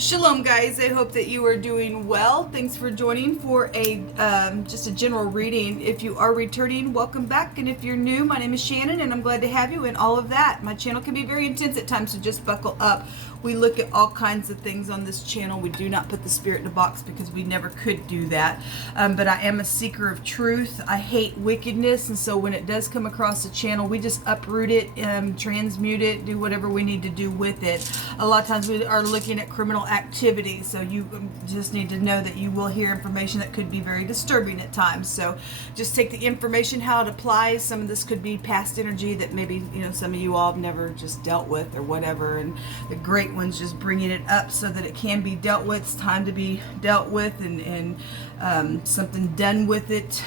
Shalom guys, I hope that you are doing well. Thanks for joining for a just a general reading. If you are returning, welcome back, and if you're new, my name is Shannon and I'm glad to have you and all of that. My channel can be very intense at times, so just buckle up. We look at all kinds of things on this channel. We do not put the spirit in a box because we never could do that. But I am a seeker of truth. I hate wickedness, and so when it does come across the channel, we just uproot it, transmute it, do whatever we need to do with it. A lot of times we are looking at criminal activity, so you just need to know that you will hear information that could be very disturbing at times. So just take the information how it applies. Some of this could be past energy that maybe some of you all have never just dealt with or whatever, and the great ones just bringing it up so that it can be dealt with. It's time to be dealt with and something done with it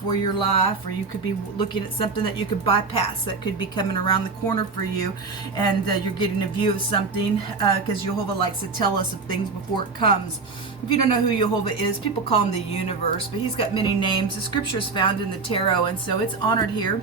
for your life. Or you could be looking at something that you could bypass that could be coming around the corner for you, and you're getting a view of something because Jehovah likes to tell us of things before it comes. If you don't know who Jehovah is, people call him the universe, but he's got many names. The scripture is found in the tarot, and so it's honored here.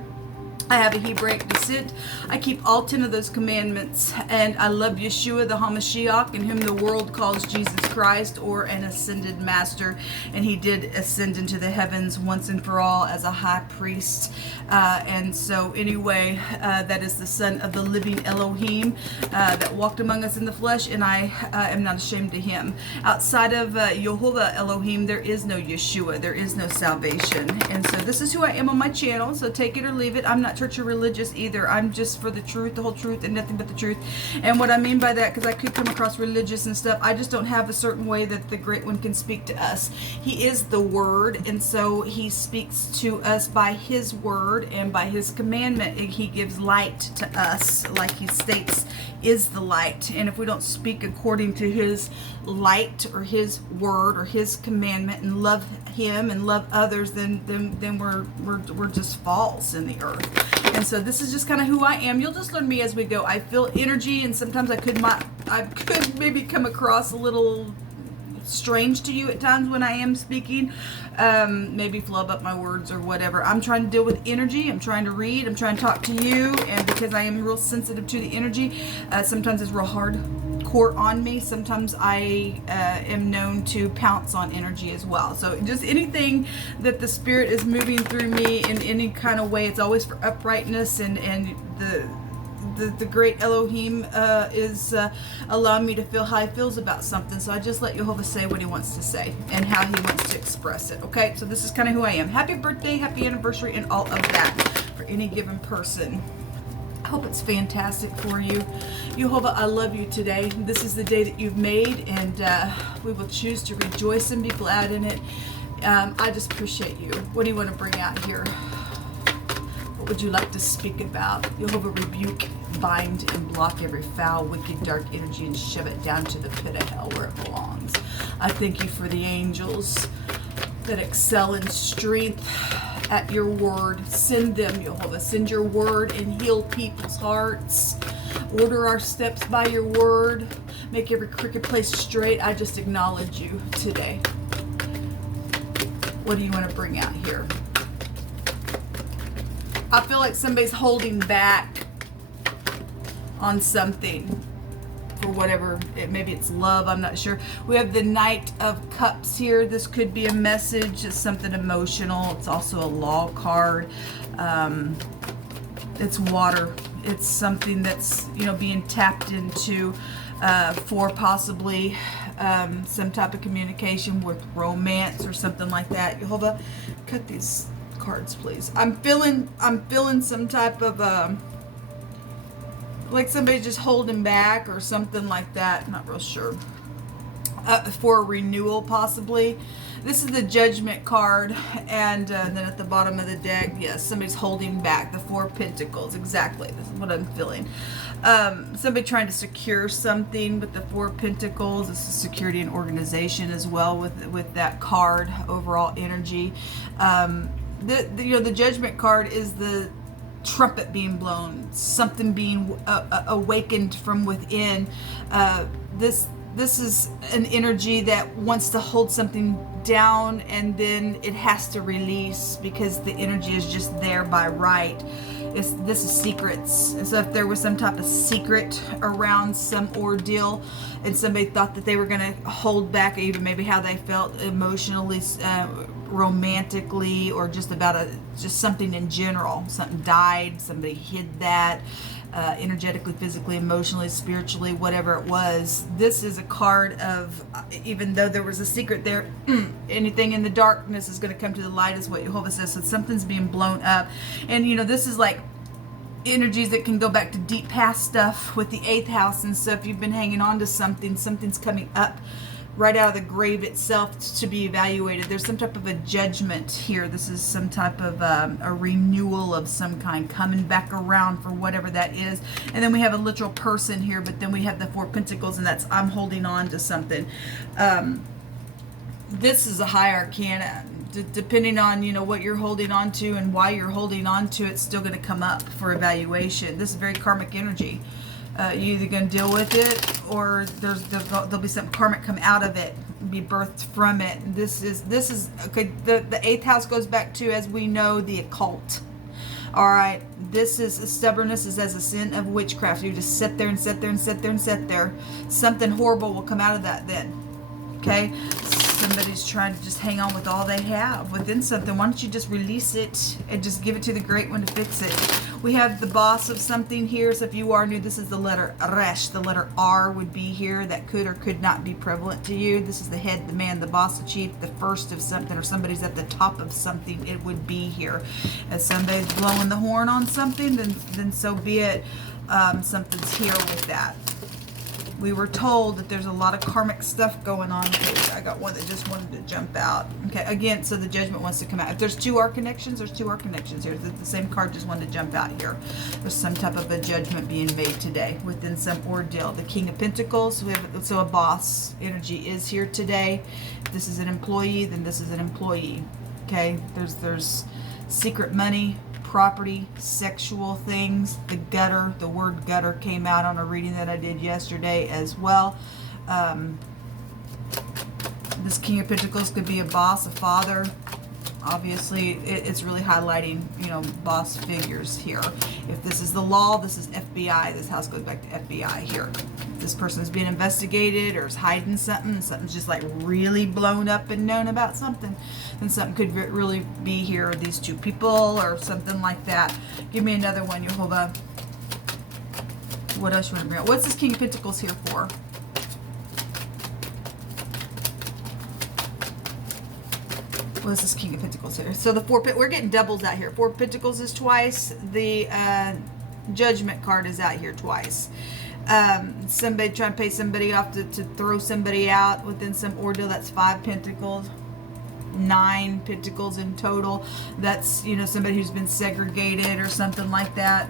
I have a Hebraic descent. I keep all 10 of those commandments, and I love Yeshua, the HaMashiach, in whom the world calls Jesus Christ, or an ascended master, and he did ascend into the heavens once and for all as a high priest. And so anyway, that is the son of the living Elohim that walked among us in the flesh, and I am not ashamed of him. Outside of Jehovah Elohim, there is no Yeshua, there is no salvation. And so this is who I am on my channel, so take it or leave it. I'm not church or religious either. I'm just for the truth, the whole truth, and nothing but the truth. And what I mean by that, because I could come across religious and stuff, I just don't have a certain way that the Great One can speak to us. He is the Word, and so he speaks to us by his word and by his commandment. He gives light to us, like he states is the light. And if we don't speak according to his light or his word or his commandment and love him and love others, then we're just false in the earth. And so this is just kind of who I am. You'll just learn me as we go. I feel energy, and sometimes I could maybe come across a little strange to you at times when I am speaking, maybe flub up my words or whatever. I'm trying to deal with energy. I'm trying to read. I'm trying to talk to you, and because I am real sensitive to the energy, sometimes it's real hardcore on me. Sometimes I am known to pounce on energy as well. So just anything that the spirit is moving through me in any kind of way, it's always for uprightness, and the great Elohim is allowing me to feel how he feels about something. So I just let Jehovah say what he wants to say and how he wants to express it. Okay, so this is kind of who I am. Happy birthday, happy anniversary, and all of that for any given person. I hope it's fantastic for you. Jehovah, I love you today. This is the day that you've made, and we will choose to rejoice and be glad in it. I just appreciate you. What do you want to bring out here? What would you like to speak about? Jehovah, rebuke, bind, and block every foul, wicked, dark energy and shove it down to the pit of hell where it belongs. I thank you for the angels that excel in strength at your word. Send them, Jehovah. Send your word and heal people's hearts. Order our steps by your word. Make every crooked place straight. I just acknowledge you today. What do you want to bring out here? I feel like somebody's holding back on something for whatever, maybe it's love, I'm not sure. We have the Knight of Cups here. This could be a message. It's something emotional. It's also a law card. It's water. It's something that's, being tapped into for possibly some type of communication with romance or something like that. Jehovah, cut these cards, please. I'm feeling some type of like somebody just holding back or something like that. Not real sure. For a renewal, possibly. This is the Judgment card, and then at the bottom of the deck, yes, somebody's holding back. The Four of Pentacles, exactly. This is what I'm feeling. Somebody trying to secure something with the Four of Pentacles. This is security and organization as well with that card. Overall energy. The Judgment card is the trumpet being blown, something being awakened from within. This is an energy that wants to hold something down, and then it has to release because the energy is just there by right. This is secrets. So if there was some type of secret around some ordeal and somebody thought that they were going to hold back even maybe how they felt emotionally, romantically, or just about just something in general, something died, somebody hid that, energetically, physically, emotionally, spiritually, whatever it was. This is a card of, even though there was a secret there, anything in the darkness is going to come to the light, is what Jehovah says. So something's being blown up. And you know, this is like energies that can go back to deep past stuff with the 8th house. And so if you've been hanging on to something, something's coming up right out of the grave itself to be evaluated. There's some type of a judgment here. This is some type of a renewal of some kind, coming back around for whatever that is. And then we have a literal person here, but then we have the 4 Pentacles, and that's I'm holding on to something. This is a high arcana. Depending on, you know, what you're holding on to and why you're holding on to, it's still going to come up for evaluation. This is very karmic energy. You're either going to deal with it, or there'll be some karmic come out of it, be birthed from it. This is okay. The 8th house goes back to, as we know, the occult. All right, this is stubbornness, is as a sin of witchcraft. You just sit there and sit there and sit there and sit there. Something horrible will come out of that then. Okay, somebody's trying to just hang on with all they have within something. Why don't you just release it and just give it to the great one to fix it? We have the boss of something here. So if you are new, this is the letter Resh. The letter R would be here. That could or could not be prevalent to you. This is the head, the man, the boss, the chief, the first of something, or somebody's at the top of something. It would be here. As somebody's blowing the horn on something, then so be it. Something's here with that. We were told that there's a lot of karmic stuff going on. Okay, I got one that just wanted to jump out. Okay, again, so the judgment wants to come out. If there's 2 R connections, there's 2 R connections here. The same card just wanted to jump out here. There's some type of a judgment being made today within some ordeal. The King of Pentacles, so a boss energy is here today. If this is an employee, then this is an employee. Okay, there's secret money, property, sexual things. The word gutter came out on a reading that I did yesterday as well. This King of Pentacles could be a boss, a father. Obviously, it's really highlighting, you know, boss figures here. If this is the law, this is FBI. This house goes back to FBI here. If this person is being investigated or is hiding something, something's just like really blown up and known about something, then something could really be here. These 2 people or something like that. Give me another one, Jehovah. What else you want to bring up? What's this King of Pentacles here for? What is this King of Pentacles here? So the 4, we're getting doubles out here. 4 Pentacles is twice. The Judgment card is out here twice. Somebody trying to pay somebody off to throw somebody out within some ordeal. That's 5 Pentacles. 9 Pentacles in total. That's, you know, somebody who's been segregated or something like that.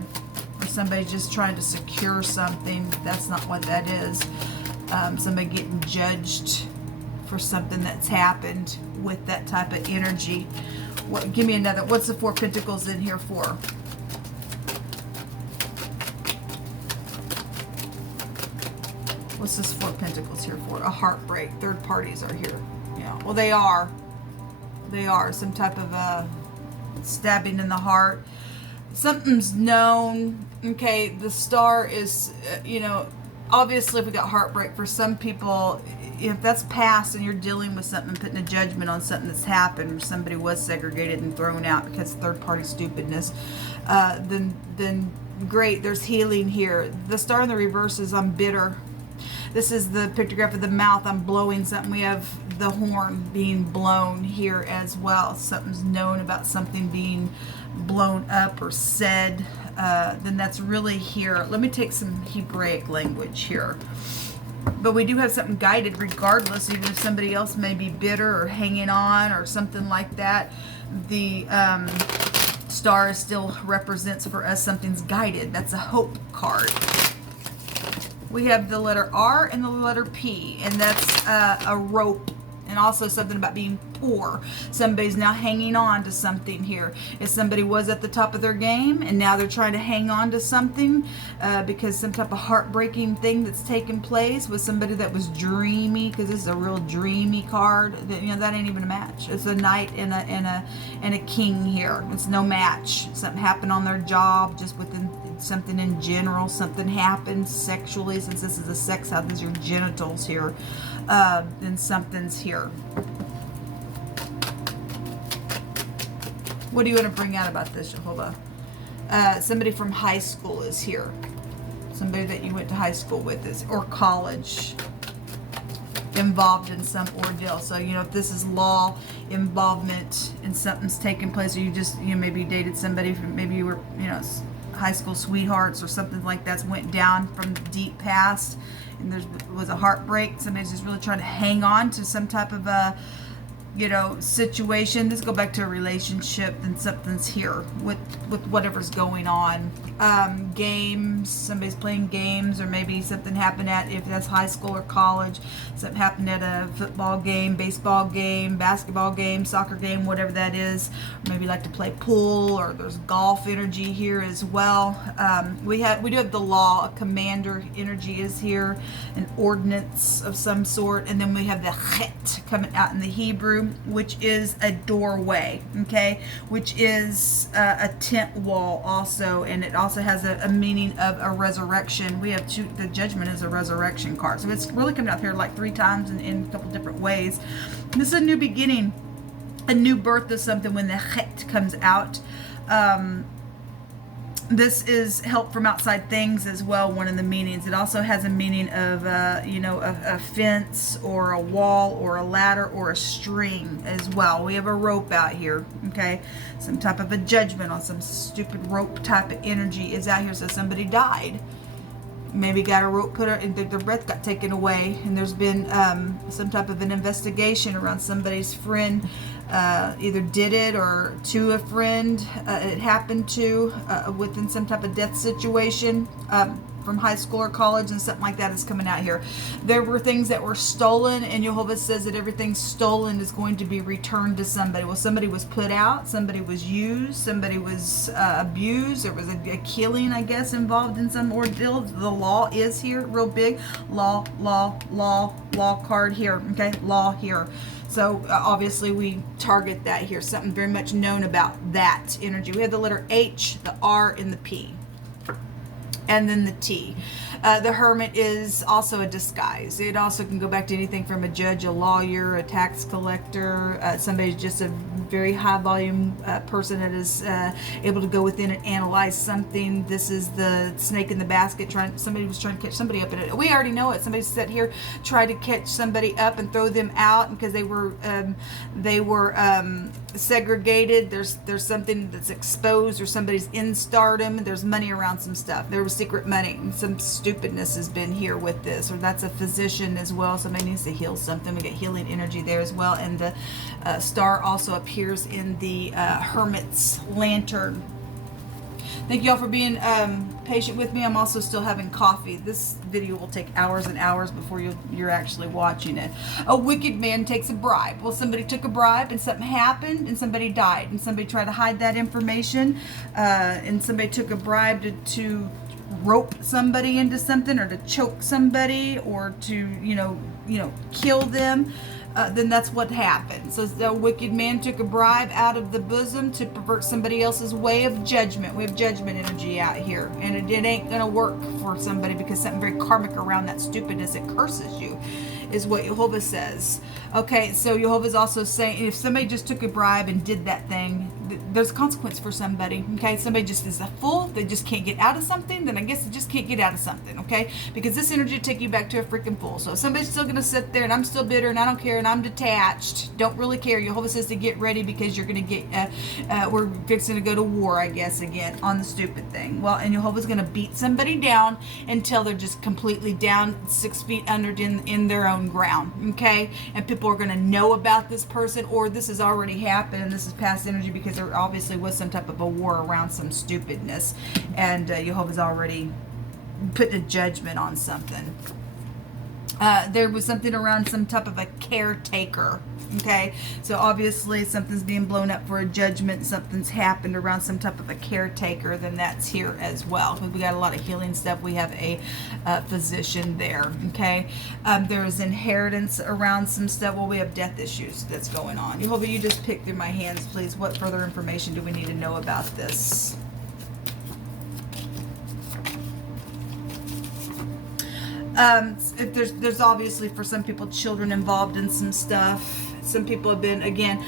Or somebody just trying to secure something. That's not what that is. Somebody getting judged for something that's happened with that type of energy. Give me another. What's the 4 Pentacles in here for? What's this 4 Pentacles here for? A heartbreak. Third parties are here. Yeah. Well, they are. They are. Some type of a stabbing in the heart. Something's known. Okay. The star is, you know, obviously if we got heartbreak, for some people, if that's past and you're dealing with something, putting a judgment on something that's happened, or somebody was segregated and thrown out because of third-party stupidness, then great, there's healing here. The star in the reverse is I'm bitter. This is the pictograph of the mouth. I'm blowing something. We have the horn being blown here as well. Something's known about something being blown up or said. Then that's really here. Let me take some Hebraic language here. But we do have something guided regardless, even if somebody else may be bitter or hanging on or something like that. The star still represents for us something's guided. That's a hope card. We have the letter R and the letter P, and that's a rope. and also something about being poor. Somebody's now hanging on to something here. If somebody was at the top of their game and now they're trying to hang on to something because some type of heartbreaking thing that's taken place with somebody that was dreamy, because this is a real dreamy card. That, you know, that ain't even a match. It's a knight and a king here. It's no match. Something happened on their job, just within something in general. Something happened sexually, since this is a sex house. These are your genitals here. Then something's here. What do you want to bring out about this, Jehovah? Somebody from high school is here. Somebody that you went to high school with is, or college, involved in some ordeal. So, you know, if this is law involvement and something's taking place, or you just, you know, maybe dated somebody from, maybe you were, you know, high school sweethearts or something like that, went down from the deep past, and there was a heartbreak. Somebody's just really trying to hang on to some type of a, you know, situation. Let's go back to a relationship, and something's here with whatever's going on. Games, somebody's playing games, or maybe something happened at, if that's high school or college, something happened at a football game, baseball game, basketball game, soccer game, whatever that is. Or maybe you like to play pool, or there's golf energy here as well. We do have the law, a commander energy is here, an ordinance of some sort, and then we have the chet coming out in the Hebrew, which is a doorway, okay, which is a tent wall also, and it also has a meaning of a resurrection. We have the judgment is a resurrection card, so it's really coming out here like 3 times in a couple different ways. And this is a new beginning, a new birth of something when the chet comes out. This is help from outside things as well, one of the meanings. It also has a meaning of, you know, a fence or a wall or a ladder or a string as well. We have a rope out here, okay? Some type of a judgment on some stupid rope type of energy is out here. So somebody died. Maybe got a rope put and their breath got taken away, and there's been some type of an investigation around somebody's friend either did it or to a friend it happened to within some type of death situation from high school or college, and something like that is coming out here. There were things that were stolen, and Jehovah says that everything stolen is going to be returned to somebody. Well, somebody was put out, somebody was used, somebody was abused, there was a killing, I guess, involved in some ordeal. The law is here, real big. Law card here, okay? Law here. So obviously we target that here, something very much known about that energy. We have the letter H, the R, and the P, and then the T. The Hermit is also a disguise. It also can go back to anything from a judge, a lawyer, a tax collector, somebody's just a very high volume person that is able to go within and analyze something. This is the snake in the basket. Somebody was trying to catch somebody up in it. We already know it. Somebody sat here, tried to catch somebody up and throw them out because they were segregated. There's something that's exposed, or somebody's in stardom. There's money around some stuff. There was secret money, and some stupidness has been here with this. Or that's a physician as well. Somebody needs to heal something. We get healing energy there as well. And the star also appears in the Hermit's lantern. Thank you all for being patient with me. I'm also still having coffee. This video will take hours and hours before you're actually watching it. A wicked man takes a bribe. Well, somebody took a bribe and something happened and somebody died, and somebody tried to hide that information, and somebody took a bribe to rope somebody into something, or to choke somebody, or to kill them. Then that's what happened. So the wicked man took a bribe out of the bosom to pervert somebody else's way of judgment. We have judgment energy out here, and it ain't gonna work for somebody, because something very karmic around that stupidness, it curses you, is what Jehovah says. Okay, so Jehovah's also saying if somebody just took a bribe and did that thing, there's consequence for somebody. Okay, somebody just is a fool, they just can't get out of something, then I guess they just can't get out of something. Okay, because this energy will take you back to a freaking fool. So if somebody's still gonna sit there and I'm still bitter and I don't care and I'm detached, don't really care, Jehovah says to get ready, because you're gonna get we're fixing to go to war, I guess, again on the stupid thing. Well, and Jehovah's gonna beat somebody down until they're just completely down 6 feet under in their own ground. Okay, and people are gonna know about this person, or this has already happened and this is past energy, because there obviously was some type of a war around some stupidness, and Jehovah's already put a judgment on something. There was something around some type of a caretaker. Okay, so obviously something's being blown up for a judgment. Something's happened around some type of a caretaker. Then that's here as well. We got a lot of healing stuff. We have a physician there. Okay, there is inheritance around some stuff. Well, we have death issues that's going on. Jehovah, you just pick through my hands, please. What further information do we need to know about this? If there's obviously for some people children involved in some stuff. Some people have been, again,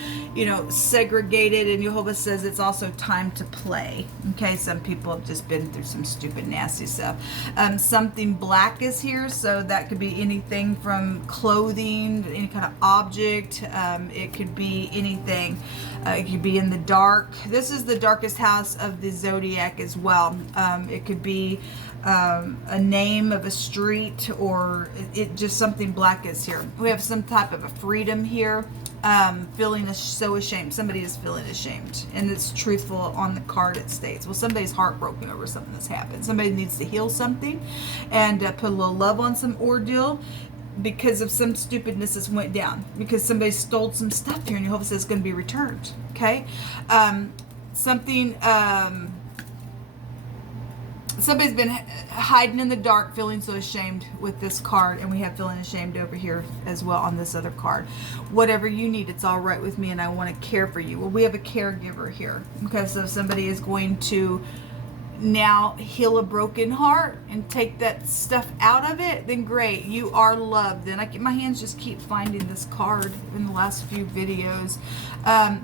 segregated, and Jehovah says it's also time to play. Okay, some people have just been through some stupid, nasty stuff. Something black is here, so that could be anything from clothing, any kind of object. It could be anything. It could be in the dark. This is the darkest house of the zodiac as well. It could be a name of a street, or it just something black is here. We have some type of a freedom here. Feeling so ashamed. Somebody is feeling ashamed, and it's truthful on the card. It states, well, somebody's heartbroken over something that's happened. Somebody needs to heal something and put a little love on some ordeal because of some stupidness that went down, because somebody stole some stuff here, and Jehovah says it's going to be returned. Okay, somebody's been hiding in the dark, feeling so ashamed with this card, and we have feeling ashamed over here as well on this other card. Whatever you need, it's all right with me, and I want to care for you. Well, we have a caregiver here. Okay, so somebody is going to now heal a broken heart and take that stuff out of it, then great, you are loved. And my hands just keep finding this card in the last few videos.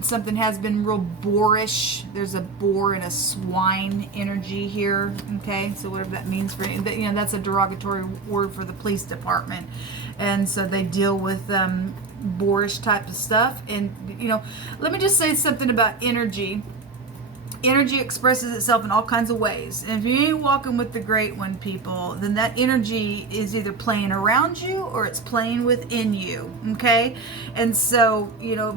Something has been real boorish. There's a boar and a swine energy here. Okay, so whatever that means for you, that's a derogatory word for the police department, and so they deal with boorish type of stuff. And let me just say something about energy. Energy expresses itself in all kinds of ways. And if you ain't walking with the great one, people, then that energy is either playing around you or it's playing within you. Okay? And so,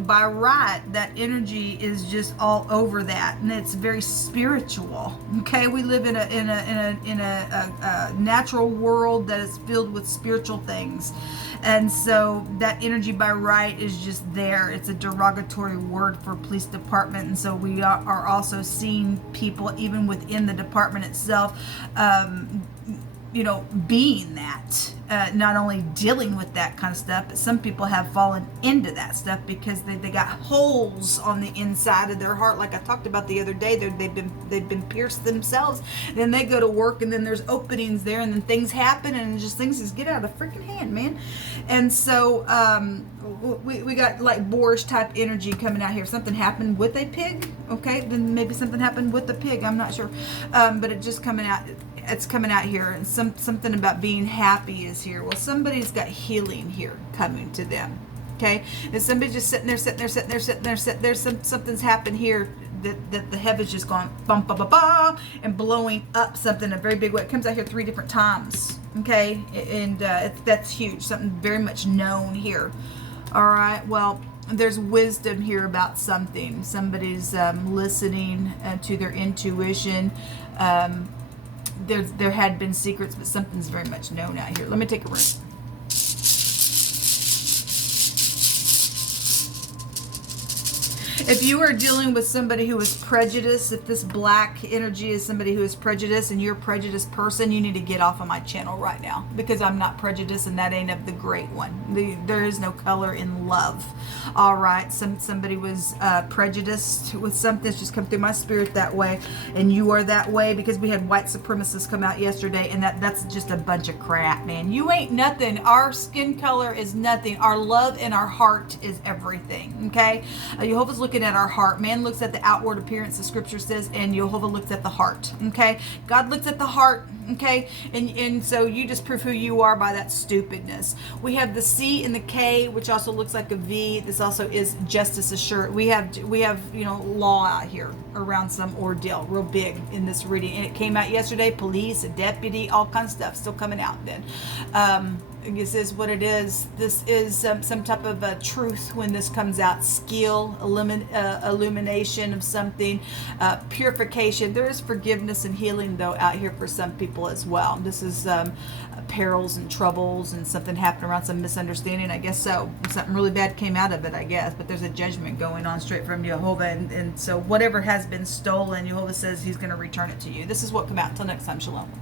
by right, that energy is just all over that. And it's very spiritual. Okay? We live in a natural world that is filled with spiritual things. And so that energy by right is just there. It's a derogatory word for police department. And so we are also seeing people even within the department itself, being that, not only dealing with that kind of stuff, but some people have fallen into that stuff because they got holes on the inside of their heart. Like I talked about the other day, they've been pierced themselves. Then they go to work, and then there's openings there, and then things happen, and things just get out of the freaking hand, man. And so we got like boorish type energy coming out here. Something happened with a pig. Okay, then maybe something happened with the pig. I'm not sure, but it's just coming out. It's coming out here, and something about being happy is here. Well, somebody's got healing here coming to them. Okay, and somebody's just sitting there. Something's happened here that the heavens just gone bum bum bum bum and blowing up something in a very big way. It comes out here 3 different times. Okay, and that's huge. Something very much known here. All right. Well, there's wisdom here about something. Somebody's listening to their intuition. There had been secrets, but something's very much known out here. Let me take a ring. If you are dealing with somebody who is prejudiced, if this black energy is somebody who is prejudiced and you're a prejudiced person, you need to get off of my channel right now, because I'm not prejudiced, and that ain't of the great one. There is no color in love. All right, somebody was prejudiced with something that's just come through my spirit that way, and you are that way because we had white supremacists come out yesterday, and that's just a bunch of crap, man. You ain't nothing. Our skin color is nothing. Our love and our heart is everything. Okay, Jehovah's looking at our heart. Man looks at the outward appearance, the scripture says, and Jehovah looks at the heart. Okay, God looks at the heart. Okay, and so you just prove who you are by that stupidness. We have the C and the K, which also looks like a V. This also is justice assured. We have law out here around some ordeal, real big in this reading, and it came out yesterday. Police, a deputy, all kinds of stuff still coming out then. This is what it is. This is some type of truth when this comes out. Skill, illumination of something, purification. There is forgiveness and healing, though, out here for some people as well. This is perils and troubles and something happened around some misunderstanding. I guess so. Something really bad came out of it, I guess. But there's a judgment going on straight from Jehovah. And so whatever has been stolen, Jehovah says he's going to return it to you. This is what come out. Until next time, shalom.